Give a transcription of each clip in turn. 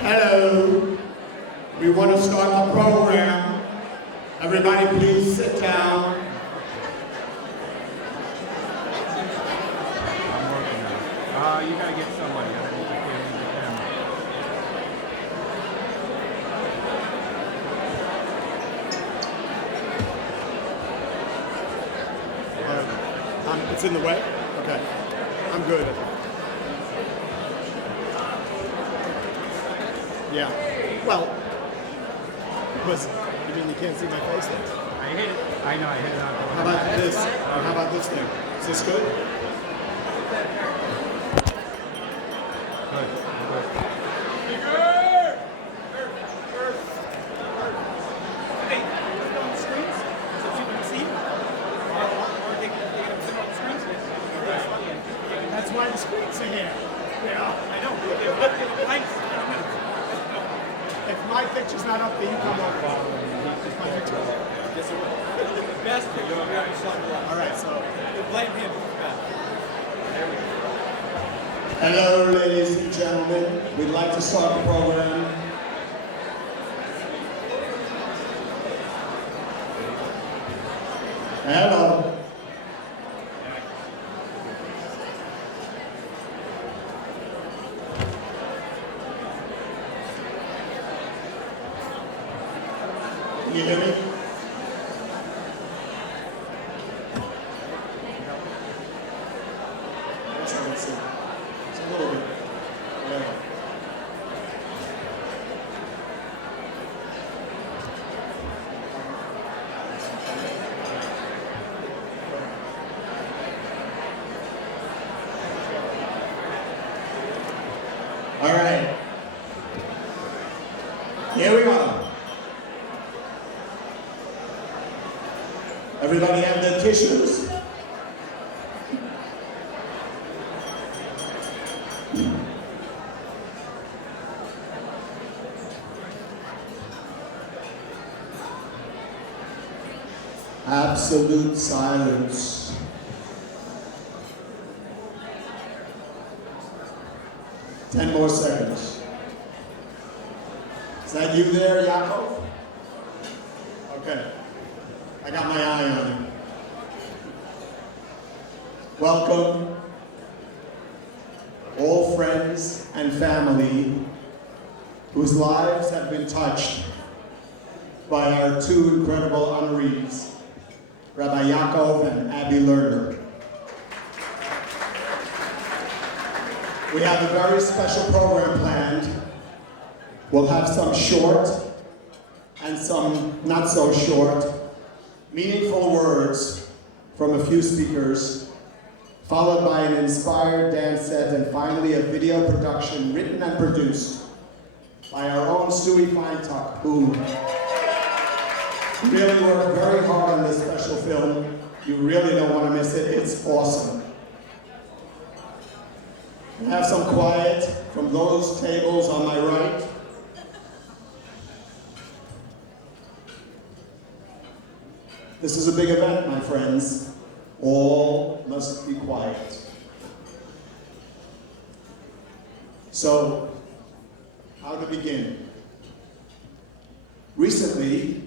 Hello. We want to start the program. Everybody please sit down. I'm working on it. You gotta get somebody underneath the camera. It's in the way? Okay. I'm good. Yeah. Well, because you mean you can't see my face then? I hit it. I know, I hit it on the How about this? Or how about this thing? Is this good? Good. That's why the screens are here. Yeah, I know. If my picture's not up there, you come over. Is my picture up? Yes, it will. The best picture. All right, so. Blame him. There we go. Hello, ladies and gentlemen. We'd like to start the program. Hello. Can you hear me? That's what it's in. It's a little bit. Yeah. All right. Here we are. Everybody have their tissues? Absolute silence. Ten more seconds. Is that you there, Yaakov? Okay. I got my eye on him. Welcome, all friends and family whose lives have been touched by our two incredible honorees, Rabbi Yaakov and Abby Lerner. We have a very special program planned. We'll have some short and some not so short, meaningful words from a few speakers, followed by an inspired dance set, and finally a video production written and produced by our own Stewie Feintuck, who really worked very hard on this special film. You really don't want to miss it. It's awesome. Have some quiet from those tables on my right. This is a big event, my friends. All must be quiet. So, how to begin? Recently,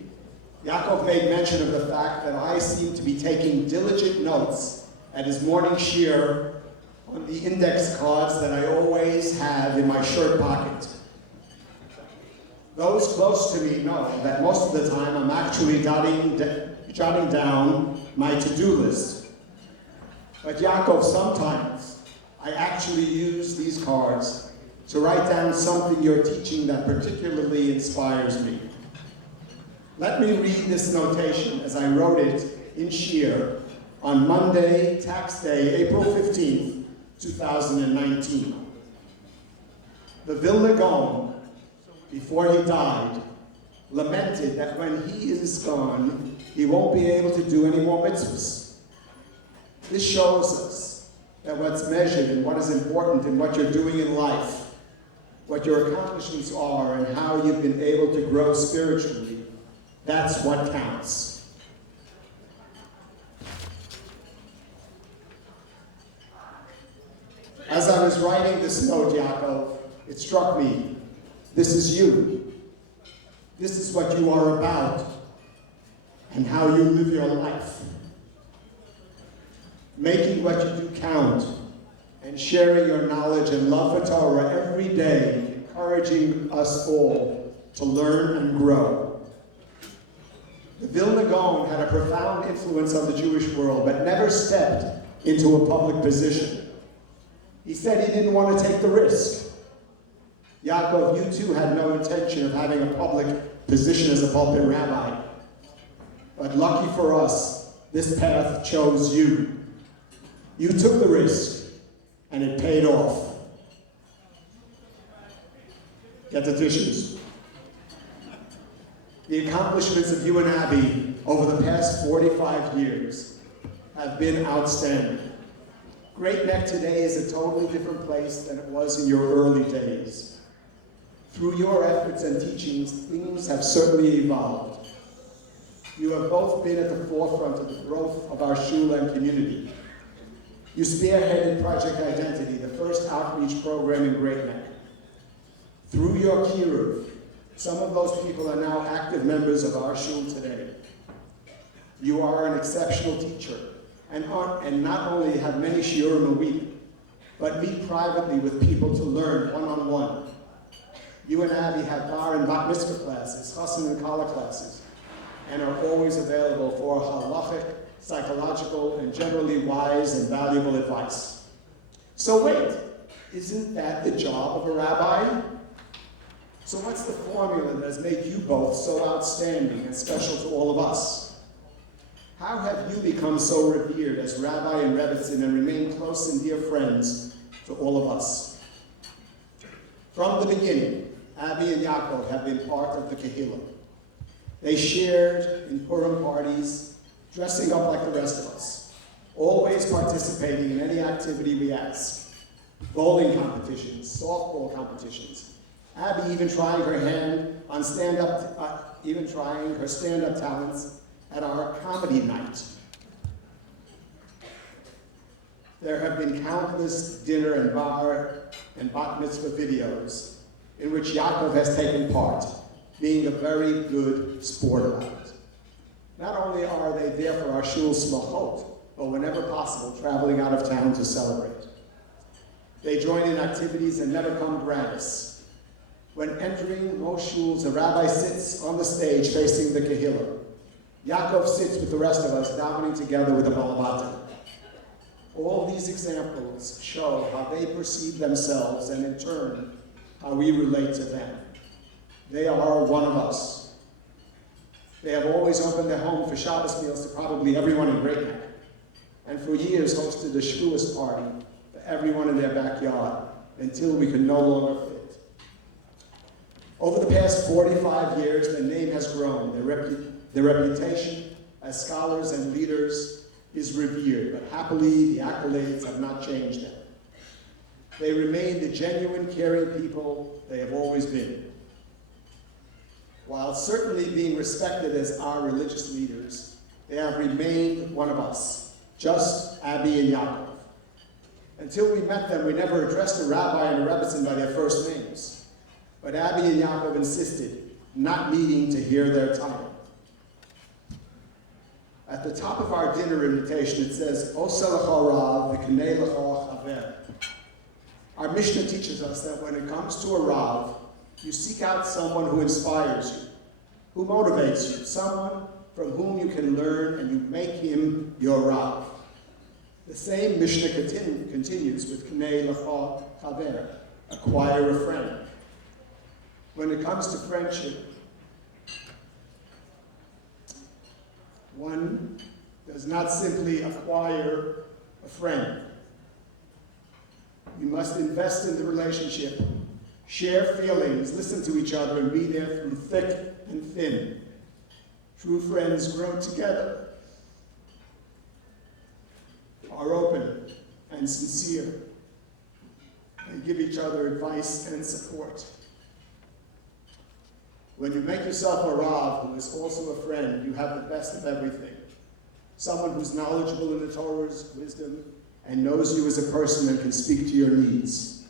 Yaakov made mention of the fact that I seem to be taking diligent notes at his morning shiur on the index cards that I always have in my shirt pocket. Those close to me know that most of the time I'm actually jotting down my to-do list. But Yaakov, sometimes I actually use these cards to write down something you're teaching that particularly inspires me. Let me read this notation as I wrote it in shiur on Monday, tax day, April 15th, 2019. The Vilna Gaon, before he died, lamented that when he is gone, he won't be able to do any more mitzvahs. This shows us that what's measured and what is important in what you're doing in life, what your accomplishments are and how you've been able to grow spiritually, that's what counts. As I was writing this note, Yaakov, it struck me This is you. This is what you are about and how you live your life. Making what you do count and sharing your knowledge and love for Torah every day, encouraging us all to learn and grow. The Vilna Gaon had a profound influence on the Jewish world, but never stepped into a public position. He said he didn't want to take the risk. Yaakov, you too had no intention of having a public position as a pulpit rabbi. But lucky for us, this path chose you. You took the risk, and it paid off. Get the tissues. The accomplishments of you and Abby over the past 45 years have been outstanding. Great Neck today is a totally different place than it was in your early days. Through your efforts and teachings, things have certainly evolved. You have both been at the forefront of the growth of our shul and community. You spearheaded Project Identity, the first outreach program in Great Neck. Through your kiruv, some of those people are now active members of our shul today. You are an exceptional teacher, and not only have many shiurim a week, but meet privately with people to learn one-on-one. You and Abby have bar and bat mitzvah classes, chassan and kala classes, and are always available for halachic, psychological, and generally wise and valuable advice. So wait, isn't that the job of a rabbi? So what's the formula that has made you both so outstanding and special to all of us? How have you become so revered as Rabbi and Rebbetzin and remain close and dear friends to all of us? From the beginning, Abby and Yaakov have been part of the Kehillah. They shared in Purim parties, dressing up like the rest of us, always participating in any activity we ask. Bowling competitions, softball competitions, Abby even trying her stand-up talents at our comedy night. There have been countless dinner and bar and bat mitzvah videos in which Yaakov has taken part, being a very good sport about it. Not only are they there for our shul smachot, but whenever possible, traveling out of town to celebrate. They join in activities and never come gratis. When entering most shuls, the rabbi sits on the stage facing the Kehillah. Yaakov sits with the rest of us, davening together with the Balabata. All these examples show how they perceive themselves and in turn, how we relate to them. They are one of us. They have always opened their home for Shabbos meals to probably everyone in Great Neck, and for years hosted a Shavuos party for everyone in their backyard until we could no longer fit. Over the past 45 years, their name has grown. Their reputation as scholars and leaders is revered, but happily, the accolades have not changed them. They remain the genuine, caring people they have always been. While certainly being respected as our religious leaders, they have remained one of us, just Abby and Yaakov. Until we met them, we never addressed a rabbi and a rebbetzin by their first names. But Abby and Yaakov insisted, not needing to hear their title. At the top of our dinner invitation, it says, Oseh lecha Rav v'kanei lecha chaver. Our Mishnah teaches us that when it comes to a Rav, you seek out someone who inspires you, who motivates you, someone from whom you can learn, and you make him your Rav. The same Mishnah continues with Kanei lecha chaver, acquire a friend. When it comes to friendship, one does not simply acquire a friend. You must invest in the relationship, share feelings, listen to each other, and be there through thick and thin. True friends grow together, are open and sincere, and give each other advice and support. When you make yourself a Rav who is also a friend, you have the best of everything. Someone who's knowledgeable in the Torah's wisdom and knows you as a person and can speak to your needs.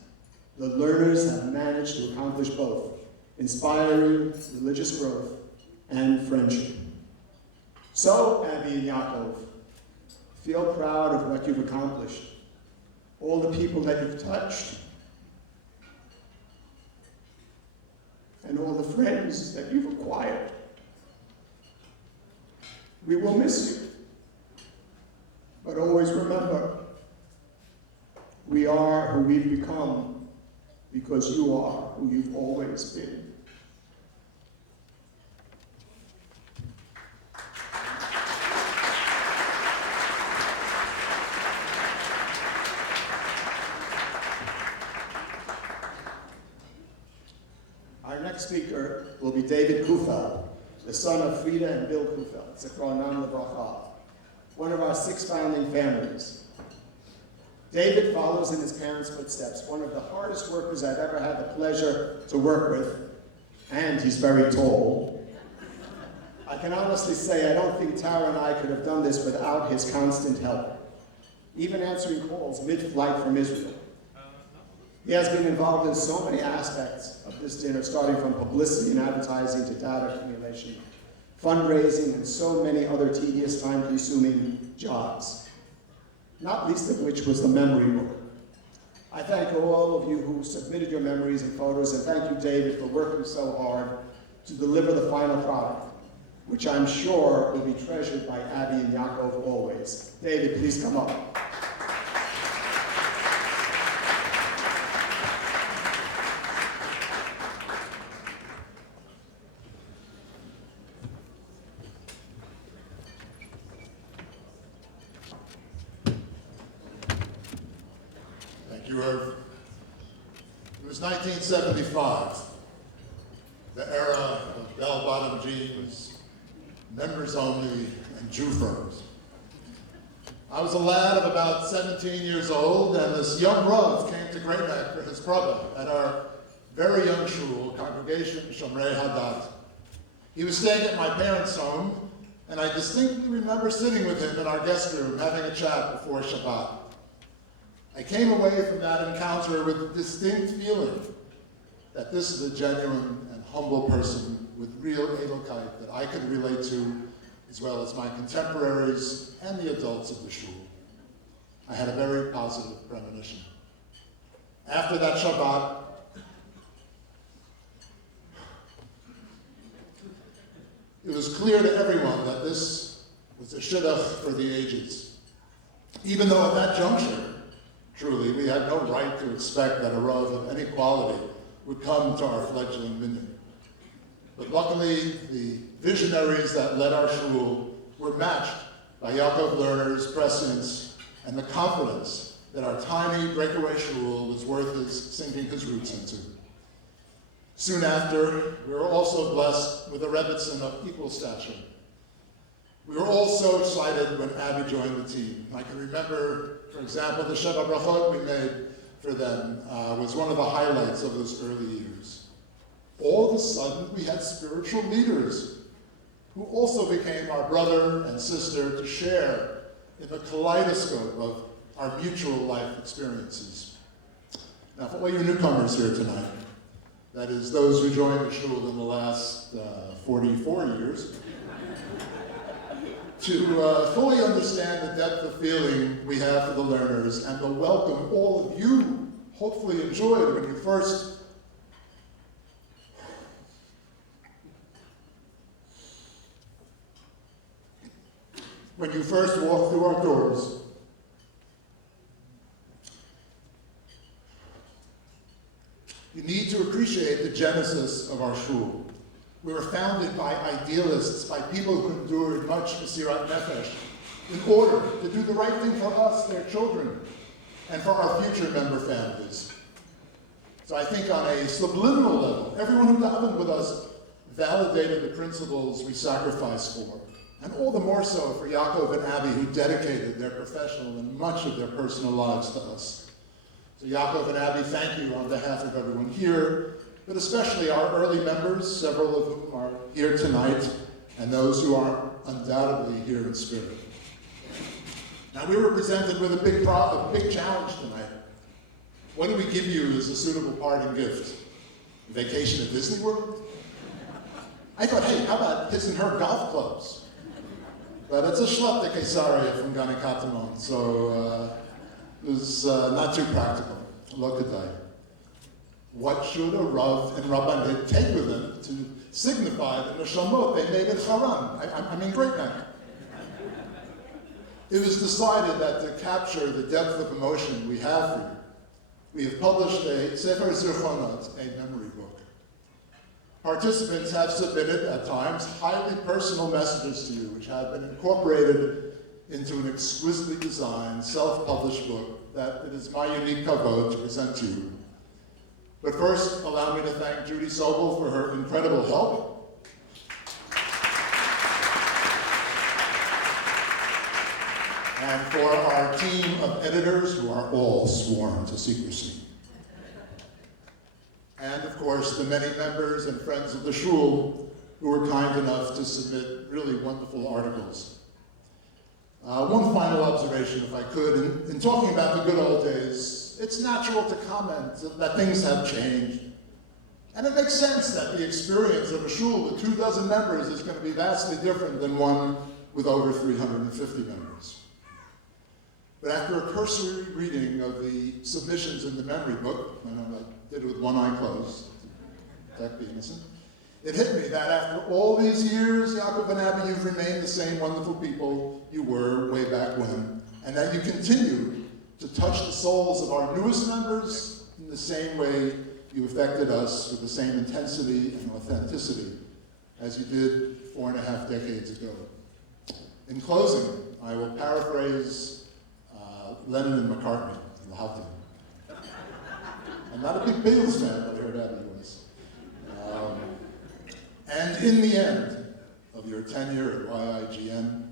The learners have managed to accomplish both. inspiring religious growth and friendship. So, Abby and Yaakov, feel proud of what you've accomplished, all the people that you've touched, and all the friends that you've acquired. We will miss you, but always remember, we are who we've become because you are who you've always been. Our next speaker will be David Kufel, the son of Frida and Bill Kufel, Zichronam Livracha, one of our 6 founding families. David follows in his parents' footsteps, one of the hardest workers I've ever had the pleasure to work with, and he's very tall. I can honestly say I don't think Tara and I could have done this without his constant help, even answering calls mid-flight from Israel. He has been involved in so many aspects of this dinner, starting from publicity and advertising to data accumulation, fundraising, and so many other tedious, time-consuming jobs, not least of which was the memory book. I thank all of you who submitted your memories and photos, and thank you, David, for working so hard to deliver the final product, which I'm sure will be treasured by Abby and Yaakov always. David, please come up. It was 1975, the era of bell-bottom jeans, members only, and Jew firms. I was a lad of about 17 years old, and this young Rav came to Great Neck for his brother at our very young shul, congregation Shomrei Hadat. He was staying at my parents' home, and I distinctly remember sitting with him in our guest room having a chat before Shabbat. I came away from that encounter with a distinct feeling that this is a genuine and humble person with real edelkeit that I could relate to, as well as my contemporaries and the adults of the shul. I had a very positive premonition. After that Shabbat, it was clear to everyone that this was a shidduch for the ages. Even though at that juncture, truly, we had no right to expect that a Rav of any quality would come to our fledgling minyan. But luckily, the visionaries that led our shul were matched by Yaakov Lerner's prescience and the confidence that our tiny breakaway shul was worth sinking his roots into. Soon after, we were also blessed with a Rebbitzin of equal stature. We were all so excited when Abby joined the team. I can remember, for example, the Sheva Brachot we made for them was one of the highlights of those early years. All of a sudden, we had spiritual leaders who also became our brother and sister to share in the kaleidoscope of our mutual life experiences. Now, for all you newcomers here tonight, that is those who joined the shul in the last 44 years, to fully understand the depth of feeling we have for the learners and the welcome all of you hopefully enjoyed when you first walked through our doors. You need to appreciate the genesis of our shul. We were founded by idealists, by people who endured much Mesirat Nefesh, in order to do the right thing for us, their children, and for our future member families. So I think on a subliminal level, everyone who davened with us validated the principles we sacrificed for, and all the more so for Yaakov and Abby, who dedicated their professional and much of their personal lives to us. So Yaakov and Abby, thank you on behalf of everyone here, but especially our early members, several of whom are here tonight, and those who are undoubtedly here in spirit. Now, we were presented with a big challenge tonight. What do we give you as a suitable parting gift? Vacation at Disney World? I thought, hey, how about his and her golf clubs? But it's a schlep to Caesarea from Gani Katamon, so it was not too practical. Look at that. What should a Rav and Rabbanit take with them to signify the neshamot they made at Haran? I mean, great night. It was decided that to capture the depth of emotion we have here, we have published a Sefer Zirchonot, a memory book. Participants have submitted, at times, highly personal messages to you, which have been incorporated into an exquisitely designed, self-published book that it is my unique kavod to present to you. But first, allow me to thank Judy Sobel for her incredible help. And for our team of editors who are all sworn to secrecy. And of course, the many members and friends of the shul who were kind enough to submit really wonderful articles. One final observation, if I could. In talking about the good old days, it's natural to comment that things have changed. And it makes sense that the experience of a shul with 24 members is going to be vastly different than one with over 350 members. But after a cursory reading of the submissions in the memory book, and I did it with one eye closed, to protect the innocent, it hit me that after all these years, Yaakov and Abby, you've remained the same wonderful people you were way back when, and that you continue to touch the souls of our newest members in the same way you affected us with the same intensity and authenticity as you did 4.5 decades ago. In closing, I will paraphrase Lennon and McCartney in the Houghton. I'm not a big Beatles fan, but I heard Abby was. And in the end of your tenure at YIGN,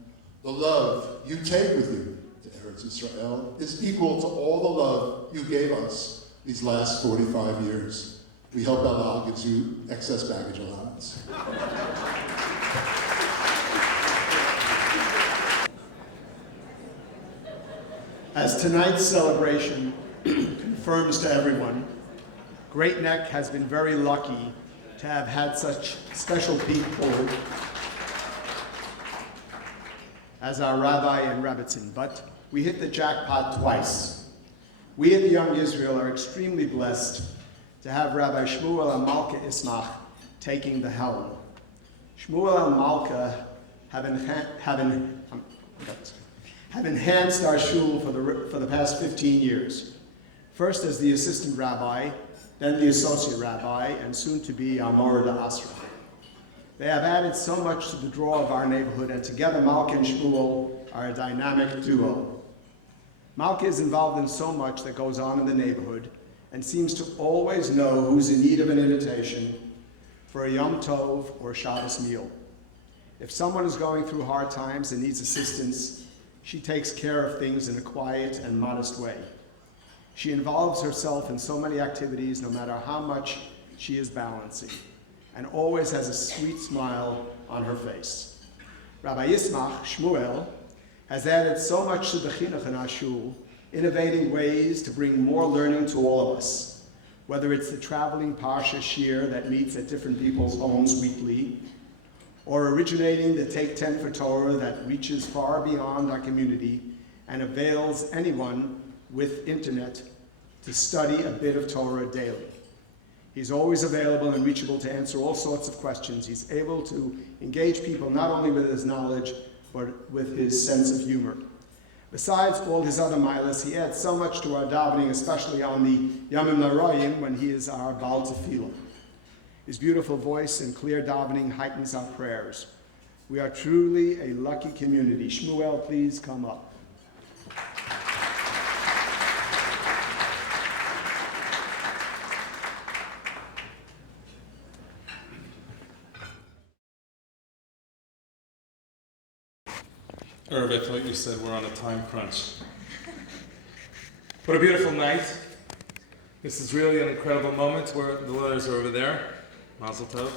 the love you take with you to Eretz Israel is equal to all the love you gave us these last 45 years. We hope Allah gives you excess baggage allowance. As tonight's celebration confirms to everyone, Great Neck has been very lucky to have had such special people as our Rabbi and Rebbitzin, but we hit the jackpot twice. We at the Young Israel are extremely blessed to have Rabbi Shmuel Malka Ismach taking the helm. Shmuel Malka have enhanced our shul for the past 15 years. First as the assistant rabbi, then the associate rabbi, and soon to be our Moreh D'Asra. They have added so much to the draw of our neighborhood, and together Malka and Shmuel are a dynamic duo. Malka is involved in so much that goes on in the neighborhood and seems to always know who's in need of an invitation for a Yom Tov or Shabbos meal. If someone is going through hard times and needs assistance, she takes care of things in a quiet and modest way. She involves herself in so many activities, no matter how much she is balancing, and always has a sweet smile on her face. Rabbi Yismach, Shmuel, has added so much to the chinuch in our shul, innovating ways to bring more learning to all of us, whether it's the traveling Parsha Shir that meets at different people's homes weekly, or originating the Take 10 for Torah that reaches far beyond our community and avails anyone with internet to study a bit of Torah daily. He's always available and reachable to answer all sorts of questions. He's able to engage people not only with his knowledge, but with his sense of humor. Besides all his other milas, he adds so much to our davening, especially on the Yamim L'Royim when he is our Baal Tefillah. His beautiful voice and clear davening heightens our prayers. We are truly a lucky community. Shmuel, please come up. Irv, I thought you said we're on a time crunch. What a beautiful night. This is really an incredible moment where the letters are over there. Mazel tov.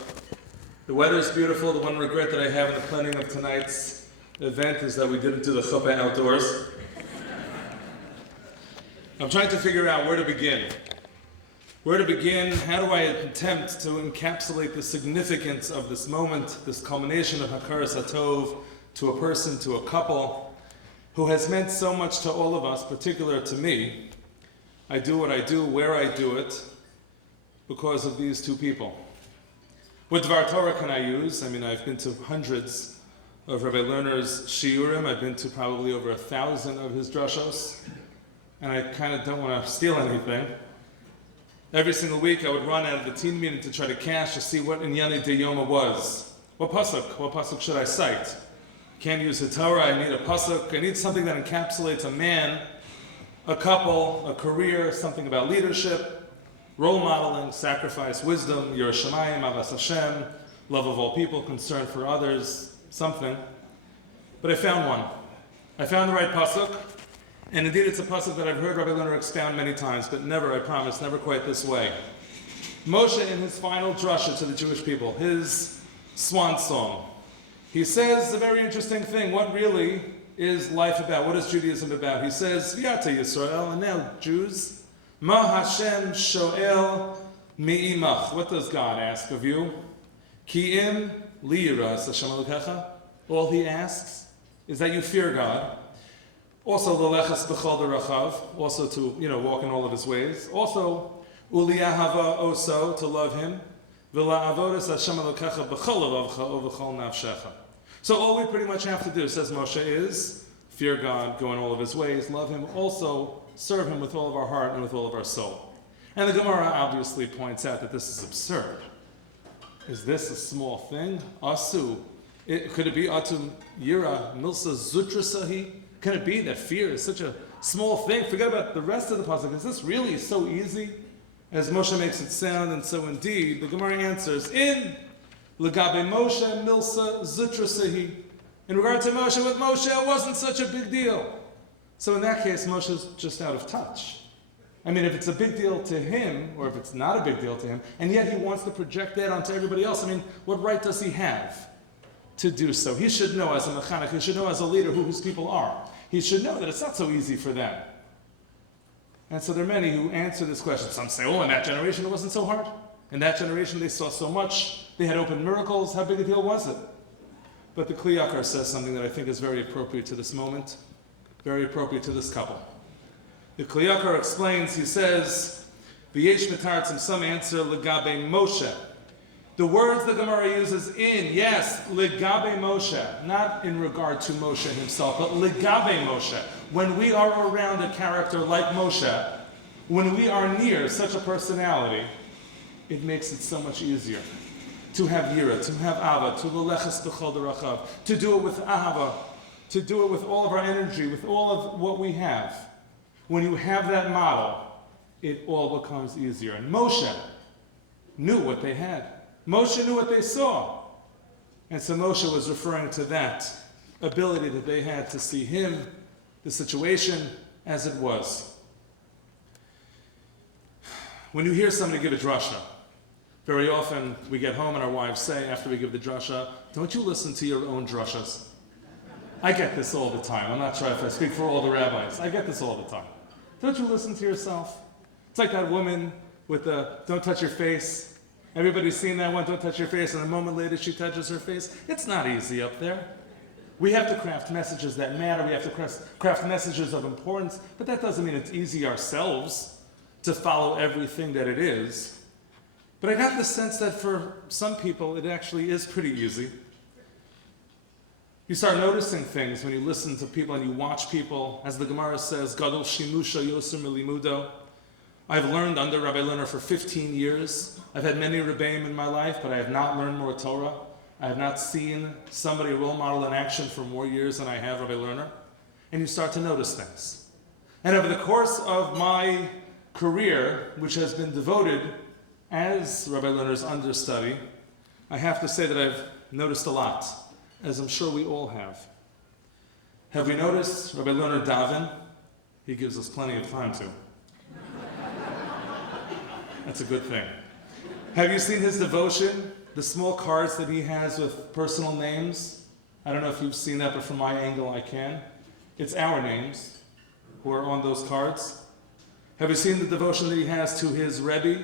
The weather is beautiful. The one regret that I have in the planning of tonight's event is that we didn't do the chuppah outdoors. I'm trying to figure out where to begin. Where to begin? How do I attempt to encapsulate the significance of this moment, this culmination of Hakaras HaTov, to a person, to a couple, who has meant so much to all of us, particular to me? I do what I do, where I do it, because of these two people. What Dvar Torah can I use? I mean, I've been to hundreds of Rabbi Lerner's shiurim. I've been to probably over 1,000 of his drashos, and I kind of don't want to steal anything. Every single week I would run out of the teen meeting to try to cash to see what Inyani de Yoma was. What pasuk should I cite? Can't use the Torah, I need a pasuk, I need something that encapsulates a man, a couple, a career, something about leadership, role modeling, sacrifice, wisdom, Yiras Shamayim, Avas Hashem, love of all people, concern for others, something. But I found one. I found the right pasuk, and indeed it's a pasuk that I've heard Rabbi Lerner expound many times, but never, I promise, never quite this way. Moshe, in his final drasha to the Jewish people, his swan song, he says a very interesting thing. What really is life about? What is Judaism about? He says, V'yata Yisrael, and now Jews, Ma Hashem shoel mi'imach. What does God ask of you? Ki'im li'yiras Hashem Elokecha. All he asks is that you fear God. Also, l'lechas b'chol derachav, also to, walk in all of his ways. Also, u'li'ahava oso, to love him. V'la'avodas Hashem Elokecha b'chol levavcha o v'chol nafshecha. So all we pretty much have to do, says Moshe, is fear God, go in all of his ways, love him, also serve him with all of our heart and with all of our soul. And the Gemara obviously points out that this is absurd. Is this a small thing? Asu. Could it be Atum Yira Milsa Zutrasahi? Can it be that fear is such a small thing? Forget about the rest of the pasuk. Is this really so easy as Moshe makes it sound? And so indeed, the Gemara answers, in Legabe Moshe Milsa Zutrasahi. In regard to Moshe, with Moshe, it wasn't such a big deal. So in that case, Moshe's just out of touch. I mean, if it's a big deal to him, or if it's not a big deal to him, and yet he wants to project that onto everybody else, I mean, what right does he have to do so? He should know as a mechanech, he should know as a leader who his people are. He should know that it's not so easy for them. And so there are many who answer this question. Some say, in that generation it wasn't so hard. In that generation they saw so much. They had open miracles. How big a deal was it? But the Kli Yakar says something that I think is very appropriate to this moment, very appropriate to this couple. The Kli Yakar explains, he says, V'yesh mitartzim, some answer, legabe Moshe. The words the Gemara uses in, yes, legabe Moshe, not in regard to Moshe himself, but legabe Moshe. When we are around a character like Moshe, when we are near such a personality, it makes it so much easier to have yira, to have ava, to lelechas b'chol derachav, to do it with ahava, to do it with all of our energy, with all of what we have. When you have that model, it all becomes easier. And Moshe knew what they had. Moshe knew what they saw. And so Moshe was referring to that ability that they had to see him, the situation, as it was. When you hear somebody give a drasha, very often we get home and our wives say, after we give the drasha, don't you listen to your own drashas? I get this all the time. I'm not sure if I speak for all the rabbis. I get this all the time. Don't you listen to yourself? It's like that woman with the don't touch your face. Everybody's seen that one, don't touch your face, and a moment later she touches her face. It's not easy up there. We have to craft messages that matter. We have to craft messages of importance, but that doesn't mean it's easy ourselves to follow everything that it is. But I got the sense that for some people it actually is pretty easy. You start noticing things when you listen to people and you watch people. As the Gemara says, Gadol Shimusha Yosem Milimudo. I've learned under Rabbi Lerner for 15 years. I've had many Rebbeim in my life, but I have not learned more Torah. I have not seen somebody, a role model in action for more years than I have Rabbi Lerner. And you start to notice things. And over the course of my career, which has been devoted as Rabbi Lerner's understudy, I have to say that I've noticed a lot, as I'm sure we all have. Have we noticed Rabbi Lerner daven? He gives us plenty of time to. That's a good thing. Have you seen his devotion? The small cards that he has with personal names? I don't know if you've seen that, but from my angle I can. It's our names who are on those cards. Have you seen the devotion that he has to his Rebbe?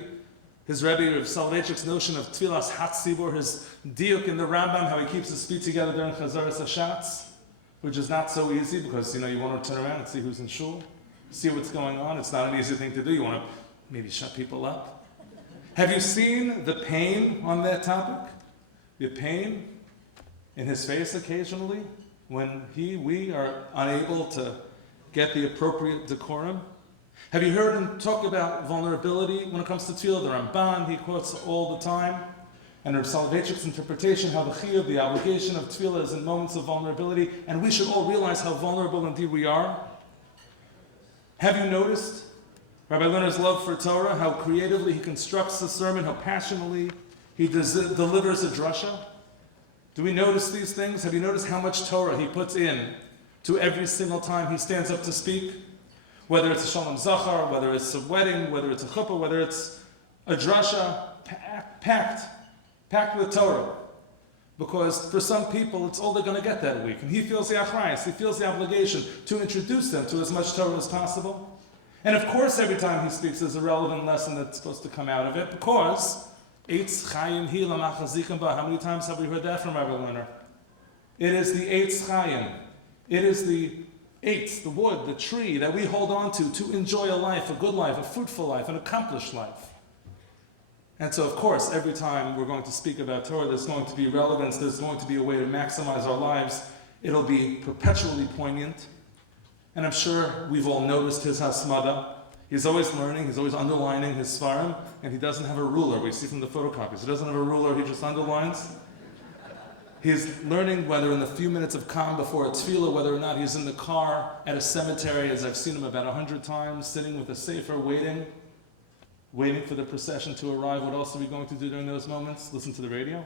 His Rebbe of Soloveitchik's notion of Tfilas Hatzibur, his diuk in the Rambam, how he keeps his feet together during Chazaras Hashatz, which is not so easy because you want to turn around and see who's in shul, see what's going on. It's not an easy thing to do. You want to maybe shut people up. Have you seen the pain on that topic? The pain in his face occasionally when we are unable to get the appropriate decorum? Have you heard him talk about vulnerability when it comes to tefillah? The Ramban, he quotes all the time. And Rav Soloveitchik's interpretation, how the chiyuv, the obligation of tefillah is in moments of vulnerability, and we should all realize how vulnerable indeed we are. Have you noticed Rabbi Lerner's love for Torah, how creatively he constructs the sermon, how passionately he delivers a drasha? Do we notice these things? Have you noticed how much Torah he puts in to every single time he stands up to speak? Whether it's a Shalom Zachar, whether it's a wedding, whether it's a chuppah, whether it's a drasha, packed with Torah. Because for some people, it's all they're going to get that week. And he feels the achrayus, he feels the obligation to introduce them to as much Torah as possible. And of course, every time he speaks, there's a relevant lesson that's supposed to come out of it, because Eitz Chayim Hi L'Machazikim Ba. How many times have we heard that from Rabbi Lerner? It is the Eitz Chayim. It is the eitz, the wood, the tree that we hold on to enjoy a life, a good life, a fruitful life, an accomplished life. And so, of course, every time we're going to speak about Torah, there's going to be relevance, there's going to be a way to maximize our lives. It'll be perpetually poignant. And I'm sure we've all noticed his hasmada. He's always learning, he's always underlining his svarim, and he doesn't have a ruler. We see from the photocopies. He doesn't have a ruler, he just underlines. He's learning whether in the few minutes of calm before a tefillah, whether or not he's in the car at a cemetery, as I've seen him about 100 times, sitting with a sefer, waiting for the procession to arrive. What else are we going to do during those moments? Listen to the radio?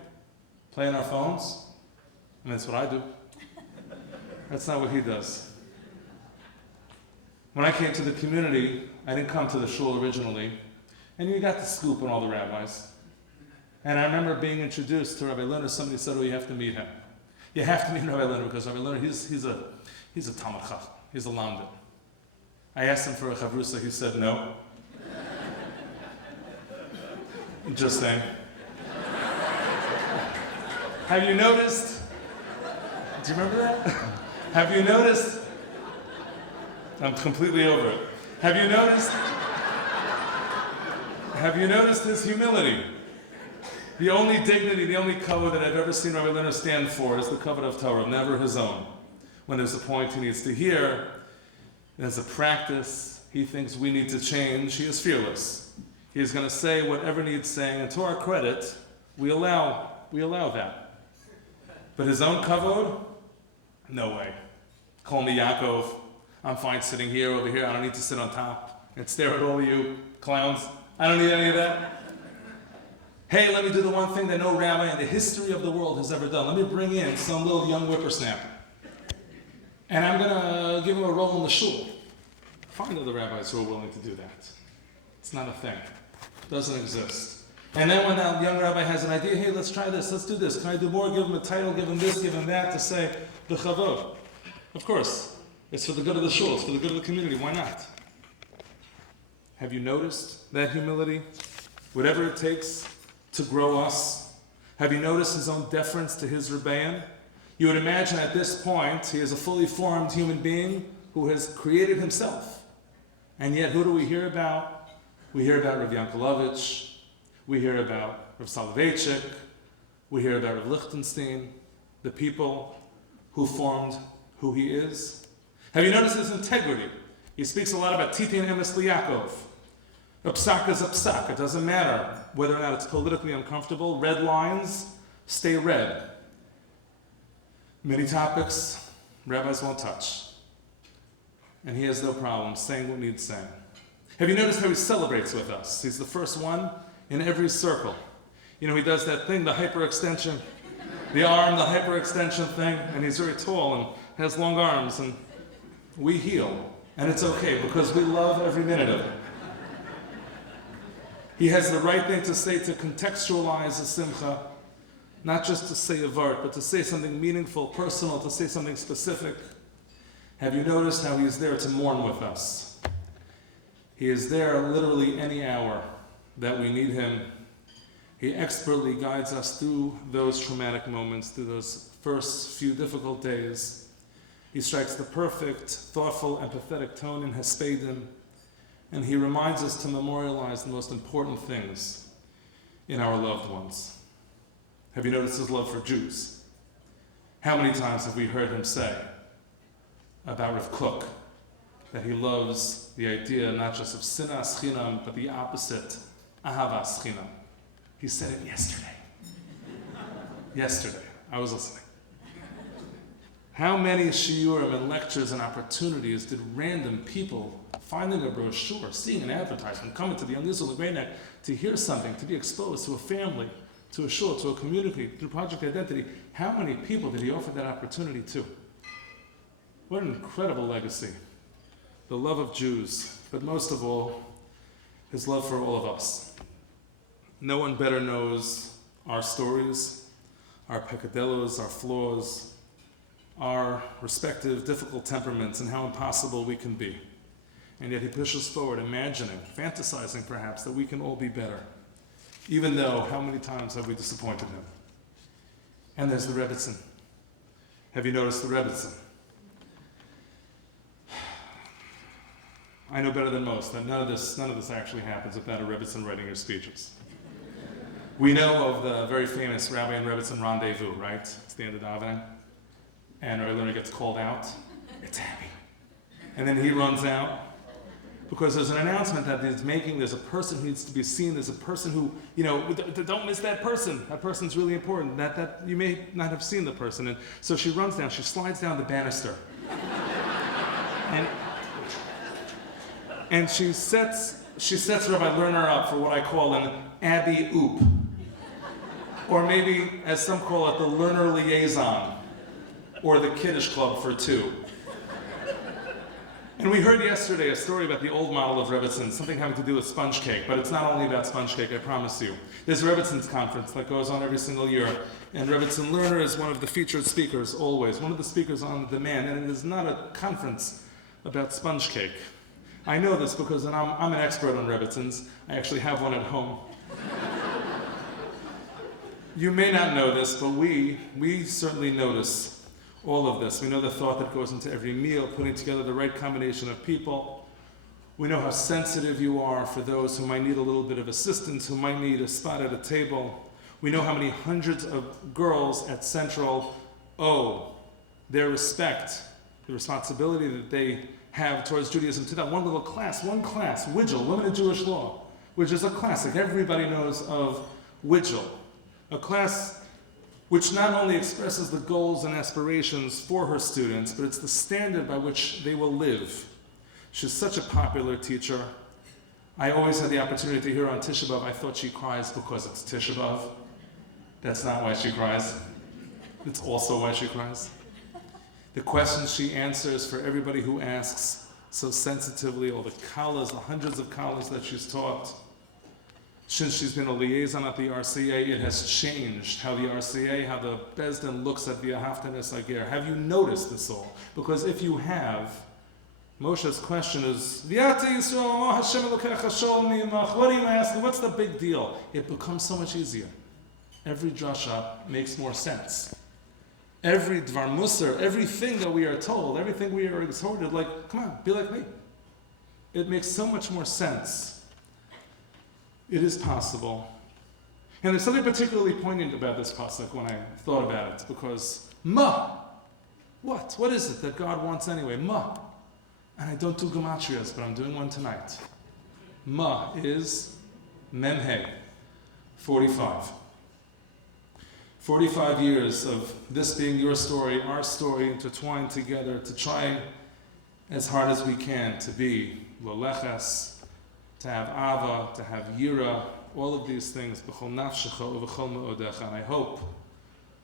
Play on our phones? I mean, that's what I do. That's not what he does. When I came to the community, I didn't come to the shul originally, and you got the scoop on all the rabbis. And I remember being introduced to Rabbi Lerner. Somebody said, "Oh, you have to meet him. You have to meet Rabbi Lerner because Rabbi Lerner, he's a Talmud Chacham. He's a Lamda." I asked him for a chavrusa. He said no. Just saying. Have you noticed? Do you remember that? Have you noticed? I'm completely over it. Have you noticed his humility? The only dignity, the only kavod that I've ever seen Rabbi Lerner stand for is the kavod of Torah, never his own. When there's a point he needs to hear, there's a practice he thinks we need to change, he is fearless. He is going to say whatever needs saying, and to our credit, we allow that. But his own kavod? No way. Call me Yaakov. I'm fine sitting here, over here. I don't need to sit on top and stare at all of you clowns. I don't need any of that. Hey, let me do the one thing that no rabbi in the history of the world has ever done. Let me bring in some little young whippersnapper. And I'm going to give him a role in the shul. Find other rabbis who are willing to do that. It's not a thing. It doesn't exist. And then when that young rabbi has an idea, hey, let's try this, let's do this. Can I do more? Give him a title, give him this, give him that, to say, the chavod. Of course, it's for the good of the shul, it's for the good of the community. Why not? Have you noticed that humility? Whatever it takes to grow us. Have you noticed his own deference to his rebbeim? You would imagine at this point he is a fully formed human being who has created himself. And yet who do we hear about? We hear about Rav Yankelovich, we hear about Rav Soloveitchik, we hear about Rav Lichtenstein, the people who formed who he is. Have you noticed his integrity? He speaks a lot about Titin Emes Liakov. A psak is a psak. It doesn't matter whether or not it's politically uncomfortable. Red lines stay red. Many topics rabbis won't touch. And he has no problem saying what needs saying. Have you noticed how he celebrates with us? He's the first one in every circle. You know, he does that thing, the hyperextension, the arm, the hyperextension thing, and he's very tall and has long arms, and we heal. And it's okay because we love every minute of it. He has the right thing to say to contextualize a simcha, not just to say a vart, but to say something meaningful, personal, to say something specific. Have you noticed how he is there to mourn with us? He is there literally any hour that we need him. He expertly guides us through those traumatic moments, through those first few difficult days. He strikes the perfect, thoughtful, empathetic tone in Hespedim, and he reminds us to memorialize the most important things in our loved ones. Have you noticed his love for Jews? How many times have we heard him say about Rav Kook that he loves the idea not just of sinas chinam, but the opposite, ahavas chinam? He said it yesterday. Yesterday. I was listening. How many shiurim and lectures and opportunities did random people finding a brochure, seeing an advertisement, coming to the Unusual Greyneck to hear something, to be exposed to a family, to a shul, to a community, through Project Identity, how many people did he offer that opportunity to? What an incredible legacy. The love of Jews, but most of all, his love for all of us. No one better knows our stories, our peccadillos, our flaws, our respective difficult temperaments, and how impossible we can be. And yet he pushes forward, imagining, fantasizing perhaps, that we can all be better. Even though, how many times have we disappointed him? And there's the Rebbitzin. Have you noticed the Rebbitzin? I know better than most that none of this actually happens without a Rebbitzin writing your speeches. We know of the very famous Rabbi and Rebbitzin rendezvous, right? It's the end of davening. And our learner gets called out. It's Abby. And then he runs out because there's an announcement that he's making. There's a person who needs to be seen. There's a person who, don't miss that person. That person's really important. That you may not have seen the person. And so she runs down. She slides down the banister. And she sets Rabbi Lerner up for what I call an Abby Oop. Or maybe, as some call it, the learner liaison. Or the Kiddush Club for two. And we heard yesterday a story about the old model of Rebbitzin, something having to do with sponge cake, but it's not only about sponge cake, I promise you. There's a Rebbitzins conference that goes on every single year, and Rebbitzin Lerner is one of the featured speakers, always, one of the speakers on demand, and it is not a conference about sponge cake. I know this because I'm an expert on Rebbitzins. I actually have one at home. You may not know this, but we certainly notice all of this. We know the thought that goes into every meal, putting together the right combination of people. We know how sensitive you are for those who might need a little bit of assistance, who might need a spot at a table. We know how many hundreds of girls at Central owe their respect, the responsibility that they have towards Judaism to that one class, Widgel, Women in Jewish Law, which is a classic. Everybody knows of Widgel, a class which not only expresses the goals and aspirations for her students, but it's the standard by which they will live. She's such a popular teacher. I always had the opportunity to hear her on Tisha B'Av. I thought she cries because it's Tisha B'Av. That's not why she cries. It's also why she cries. The questions she answers for everybody who asks so sensitively, all the kalas, the hundreds of kalas that she's taught. Since she's been a liaison at the RCA, it has changed how the RCA, how the Beis Din looks at the Ahavtanis Agir. Have you noticed this all? Because if you have, Moshe's question is, what do you ask? What's the big deal? It becomes so much easier. Every drasha makes more sense. Every dvar musar, everything that we are told, everything we are exhorted, like, come on, be like me. It makes so much more sense. It is possible. And there's something particularly poignant about this pasuk when I thought about it, because what? What is it that God wants anyway? Ma. And I don't do gematrias, but I'm doing one tonight. Ma is memhe, 45. 45 years of this being your story, our story, intertwined together to try as hard as we can to be loleches, to have ava, to have yira, all of these things, b'chol nafshecha u'v'chol me'odecha. And I hope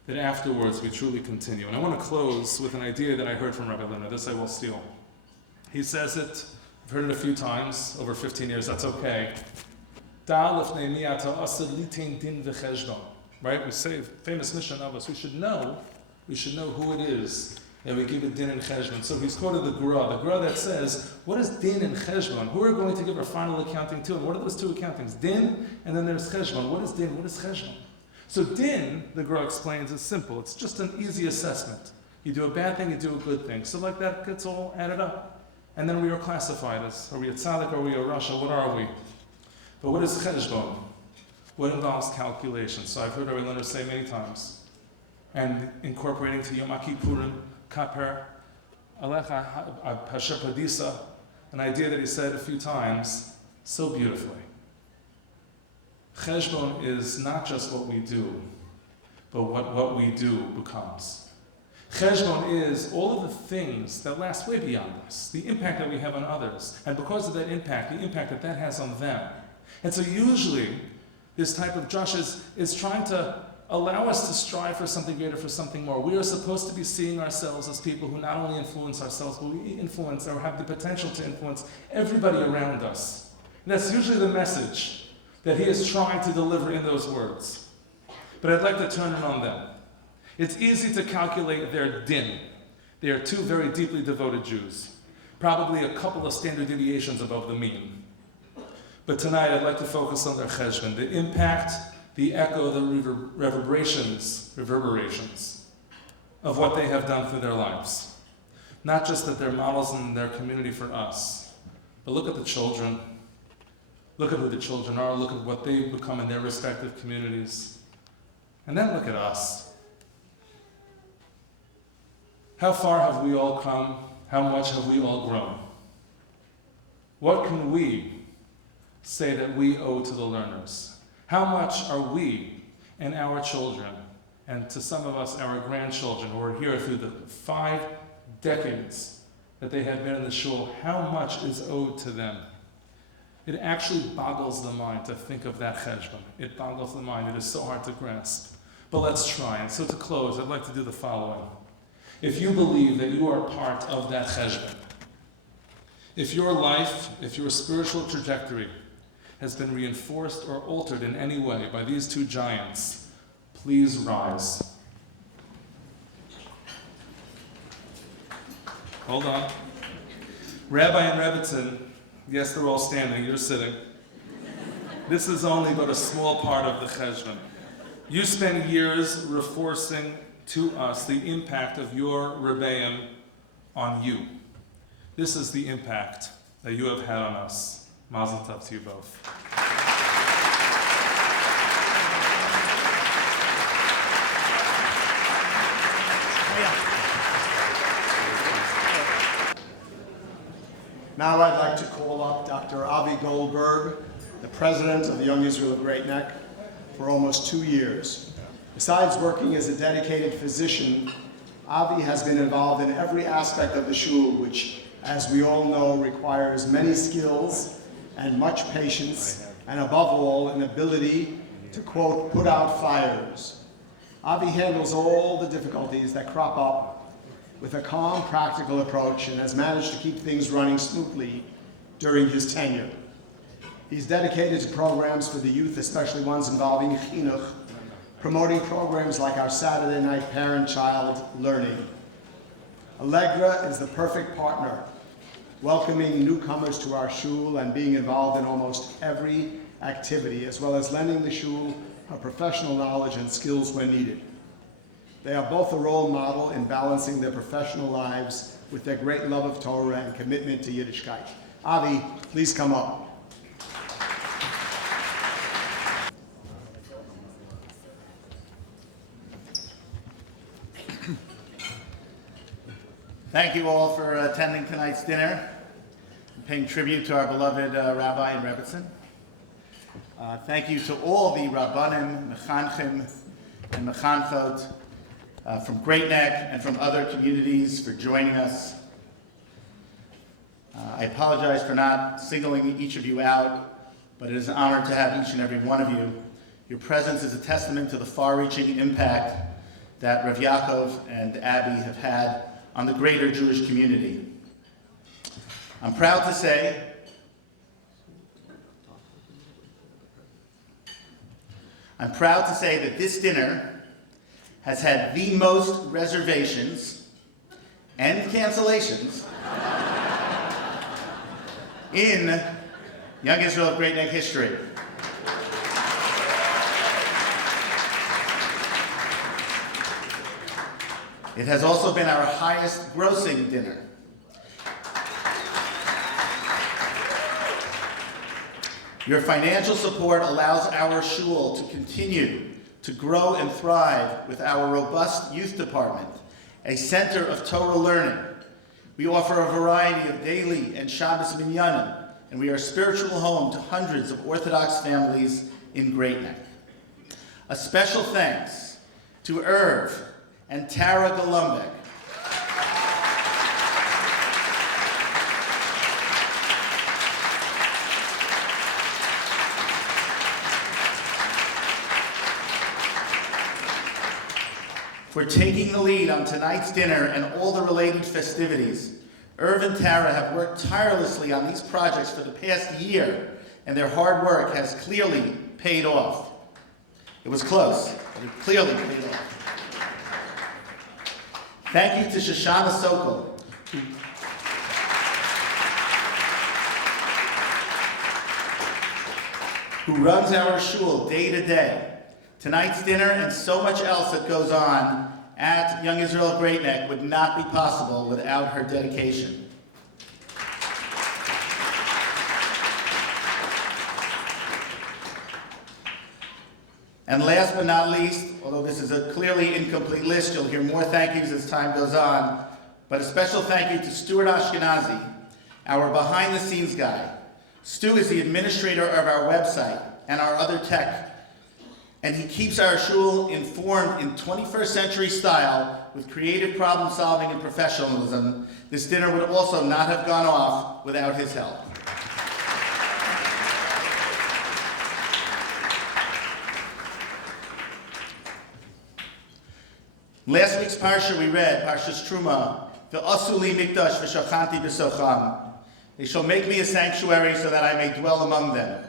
that afterwards we truly continue. And I want to close with an idea that I heard from Rabbi Lerner. This I will steal. He says it, I've heard it a few times, over 15 years, that's okay. Right? We say, famous mission of us, we should know who it is and we give a din and cheshbon. So he's quoted the Gra that says, what is din and cheshbon? Who are going to give our final accounting to? And what are those two accountings? Din, and then there's cheshbon. What is din? What is cheshbon? So din, the Gra explains, is simple. It's just an easy assessment. You do a bad thing, you do a good thing. So like that gets all added up. And then we are classified as, are we a tzaddik, are we a rasha, what are we? But what is cheshbon? What involves calculation? So I've heard our learners say many times, and incorporating to Yom Kippurim, Kaper, Alecha Pasher Padisa, an idea that he said a few times so beautifully. Cheshbon is not just what we do, but what we do becomes. Cheshbon is all of the things that last way beyond us, the impact that we have on others, and because of that impact, the impact that has on them. And so usually, this type of drush is trying to allow us to strive for something greater, for something more. We are supposed to be seeing ourselves as people who not only influence ourselves, but we influence or have the potential to influence everybody around us. And that's usually the message that he is trying to deliver in those words. But I'd like to turn it on them. It's easy to calculate their din. They are two very deeply devoted Jews, probably a couple of standard deviations above the mean. But tonight I'd like to focus on their cheshbon, the impact, the echo, the reverberations of what they have done through their lives. Not just that they're models in their community for us, but look at the children. Look at who the children are. Look at what they've become in their respective communities. And then look at us. How far have we all come? How much have we all grown? What can we say that we owe to the learners? How much are we and our children, and to some of us, our grandchildren, who are here through the 5 decades that they have been in the shul, how much is owed to them? It actually boggles the mind to think of that cheshbon. It boggles the mind. It is so hard to grasp. But let's try. And so to close, I'd like to do the following. If you believe that you are part of that cheshbon, if your life, if your spiritual trajectory has been reinforced or altered in any way by these two giants, please rise. Hold on. Rabbi and Rebbitzin, yes, they're all standing, you're sitting. This is only but a small part of the cheshbon. You spend years reinforcing to us the impact of your rebbeim on you. This is the impact that you have had on us. Mazel tov to you both. Now I'd like to call up Dr. Avi Goldberg, the president of the Young Israel of Great Neck, for almost 2 years. Besides working as a dedicated physician, Avi has been involved in every aspect of the shul, which, as we all know, requires many skills and much patience, and above all, an ability to, quote, put out fires. Avi handles all the difficulties that crop up with a calm, practical approach and has managed to keep things running smoothly during his tenure. He's dedicated to programs for the youth, especially ones involving chinuch, promoting programs like our Saturday night parent-child learning. Allegra is the perfect partner, welcoming newcomers to our shul and being involved in almost every activity, as well as lending the shul her professional knowledge and skills when needed. They are both a role model in balancing their professional lives with their great love of Torah and commitment to Yiddishkeit. Avi, please come up. Thank you all for attending tonight's dinner and paying tribute to our beloved Rabbi and Rebbitzin. Thank you to all the Rabbanim, Mechanchim, and Mechanchot from Great Neck and from other communities for joining us. I apologize for not singling each of you out, but it is an honor to have each and every one of you. Your presence is a testament to the far-reaching impact that Rav Yaakov and Abby have had on the greater Jewish community. I'm proud to say that this dinner has had the most reservations and cancellations in Young Israel of Great Neck history. It has also been our highest grossing dinner. Your financial support allows our shul to continue to grow and thrive with our robust youth department, a center of Torah learning. We offer a variety of daily and Shabbos minyanim, and we are a spiritual home to hundreds of Orthodox families in Great Neck. A special thanks to Irv and Tara Golumbek, for taking the lead on tonight's dinner and all the related festivities. Irv and Tara have worked tirelessly on these projects for the past year, and their hard work has clearly paid off. It was close, but it clearly paid off. Thank you to Shoshana Sokol, who runs our shul day to day. Tonight's dinner and so much else that goes on at Young Israel of Great Neck would not be possible without her dedication. And last but not least, although this is a clearly incomplete list, you'll hear more thank yous as time goes on, but a special thank you to Stuart Ashkenazi, our behind-the-scenes guy. Stu is the administrator of our website and our other tech, and he keeps our shul informed in 21st century style with creative problem solving and professionalism. This dinner would also not have gone off without his help. Last week's parsha we read, Parshas Truma, Ve'asu li mikdash v'shachanti b'socham. They shall make me a sanctuary so that I may dwell among them.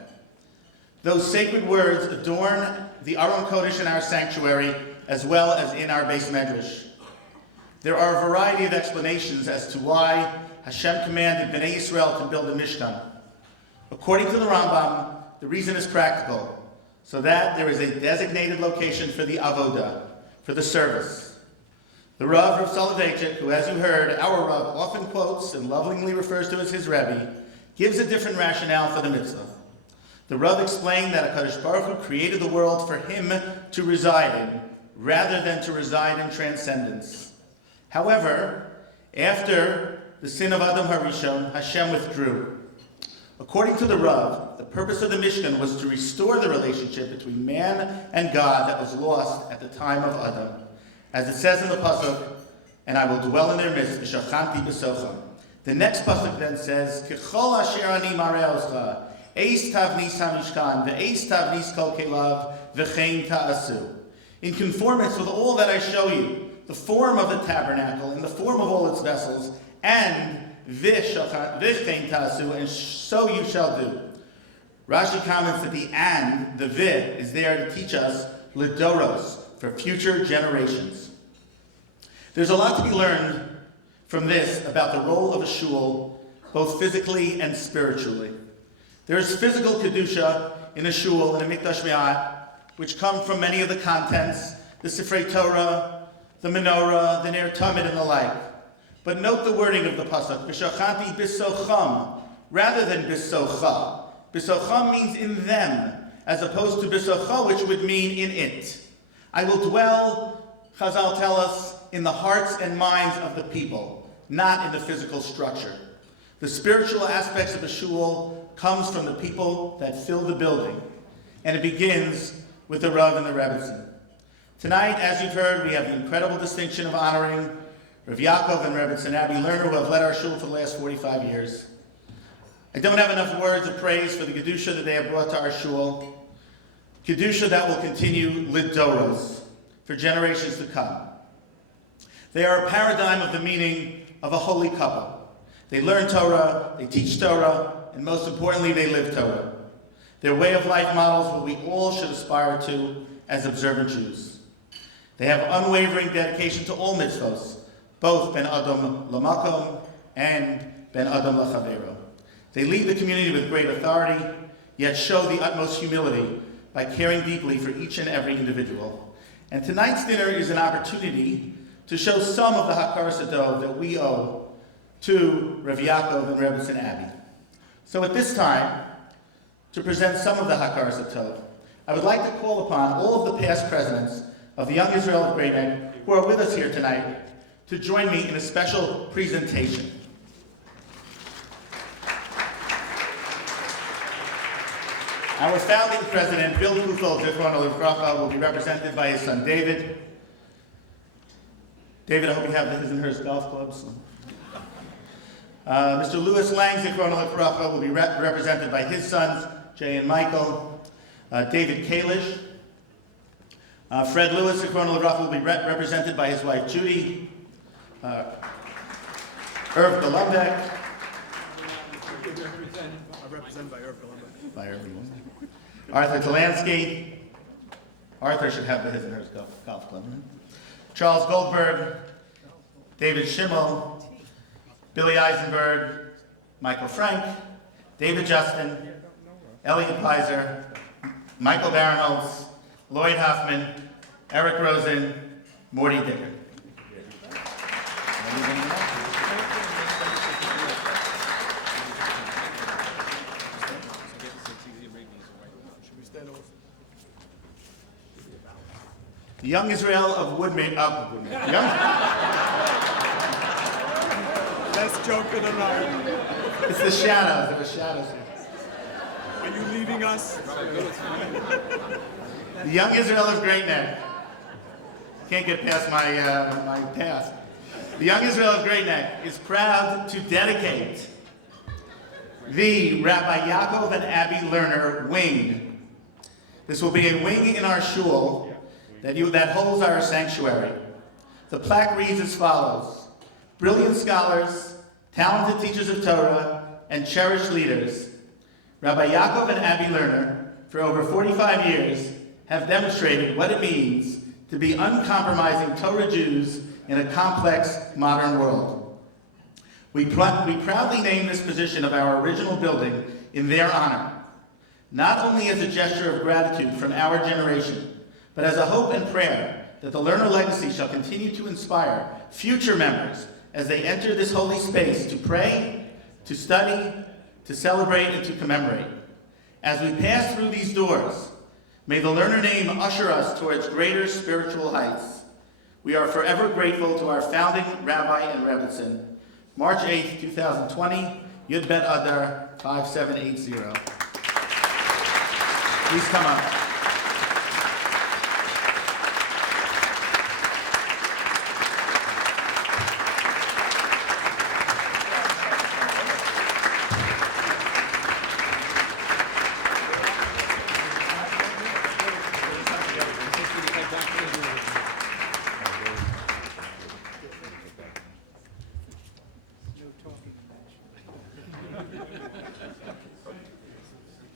Those sacred words adorn the Aron Kodesh in our sanctuary as well as in our Beis Medrash. There are a variety of explanations as to why Hashem commanded Bnei Yisrael to build a Mishkan. According to the Rambam, the reason is practical, so that there is a designated location for the avodah, for the service. The Rav Soloveitchik, who, as you heard, our Rav often quotes and lovingly refers to as his Rebbe, gives a different rationale for the mitzvah. The Rav explained that HaKadosh Baruch Hu created the world for him to reside in, rather than to reside in transcendence. However, after the sin of Adam HaRishon, Hashem withdrew. According to the Rav, the purpose of the Mishkan was to restore the relationship between man and God that was lost at the time of Adam. As it says in the pasuk, and I will dwell in their midst, v'shachanti b'socham. The next pasuk then says, K'chol asher ani mareh oscha, eis tavnis hamishkan, ve'eis tavnis kol kelav, v'chein ta'asu. In conformance with all that I show you, the form of the tabernacle and the form of all its vessels, and v'chein ta'asu, and so you shall do. Rashi comments that the and, the v'h, is there to teach us lidoros, for future generations. There's a lot to be learned from this about the role of a shul, both physically and spiritually. There's physical kedusha in a shul, in a mikdash me'at, which come from many of the contents, the Sifrei Torah, the menorah, the Ner Tamid, and the like. But note the wording of the pasuk, v'shachanti bisocham, rather than bisocha. Bisocham means in them, as opposed to bisocha, which would mean in it. I will dwell, Chazal tell us, in the hearts and minds of the people, not in the physical structure. The spiritual aspects of a shul comes from the people that fill the building, and it begins with the Rav and the Rebbetzin. Tonight, as you've heard, we have the incredible distinction of honoring Rav Yaakov and Rebbetzin Abby Lerner, who have led our shul for the last 45 years. I don't have enough words of praise for the Kedusha that they have brought to our shul. Kedusha that will continue lidoros, for generations to come. They are a paradigm of the meaning of a holy couple. They learn Torah, they teach Torah, and most importantly, they live Torah. Their way of life models what we all should aspire to as observant Jews. They have unwavering dedication to all mitzvos, both Ben Adam Lamakom and Ben Adam Lachavero. They lead the community with great authority, yet show the utmost humility by caring deeply for each and every individual. And tonight's dinner is an opportunity to show some of the Hakaras Hatov that we owe to Rav Yaakov and Rebbetzin Abbey. So at this time, to present some of the Hakaras Hatov, I would like to call upon all of the past presidents of the Young Israel of Great Neck who are with us here tonight to join me in a special presentation. Our founding president, Bill Kufel, Zichrono Livracha, will be represented by his son David. David, I hope you have the his and hers golf clubs. Mr. Louis Lang, Zichrono Livracha, will be represented by his sons, Jay and Michael. David Kalish. Fred Lewis, Zichrono Livracha, will be represented by his wife, Judy. Irv Golumbek. Represented by Irv Golumbek. By everyone. Arthur Talansky. Arthur should have the his and hers golf club. Right? Charles Goldberg. David Schimmel. Billy Eisenberg. Michael Frank. David Justin. Elliot Pizer. Michael Barinholtz. Lloyd Hoffman. Eric Rosen. Morty Dicker. The Young Israel of Woodman, Best joke of the night. it's the shadows, there are shadows here. Are you leaving us? The Young Israel of Great Neck. Can't get past my past. The Young Israel of Great Neck is proud to dedicate the Rabbi Yaakov and Abby Lerner wing. This will be a wing in our shul that holds our sanctuary. The plaque reads as follows: brilliant scholars, talented teachers of Torah, and cherished leaders, Rabbi Yaakov and Abby Lerner, for over 45 years, have demonstrated what it means to be uncompromising Torah Jews in a complex modern world. We proudly name this position of our original building in their honor, not only as a gesture of gratitude from our generation, but as a hope and prayer that the Lerner legacy shall continue to inspire future members as they enter this holy space to pray, to study, to celebrate, and to commemorate. As we pass through these doors, may the Lerner name usher us towards greater spiritual heights. We are forever grateful to our founding Rabbi and Rebbetzin. March 8th, 2020, Yud Bet Adar 5780. Please come up.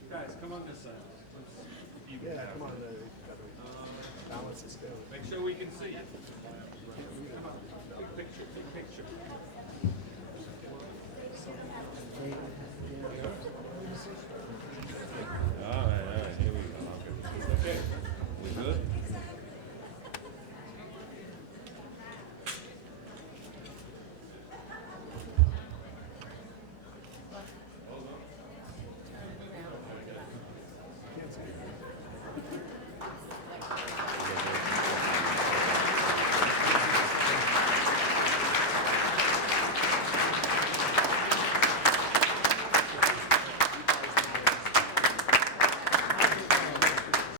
Guys, come on this side. Yeah, come on. Balance is good. Make sure we can see you. Come on. Big picture, big picture.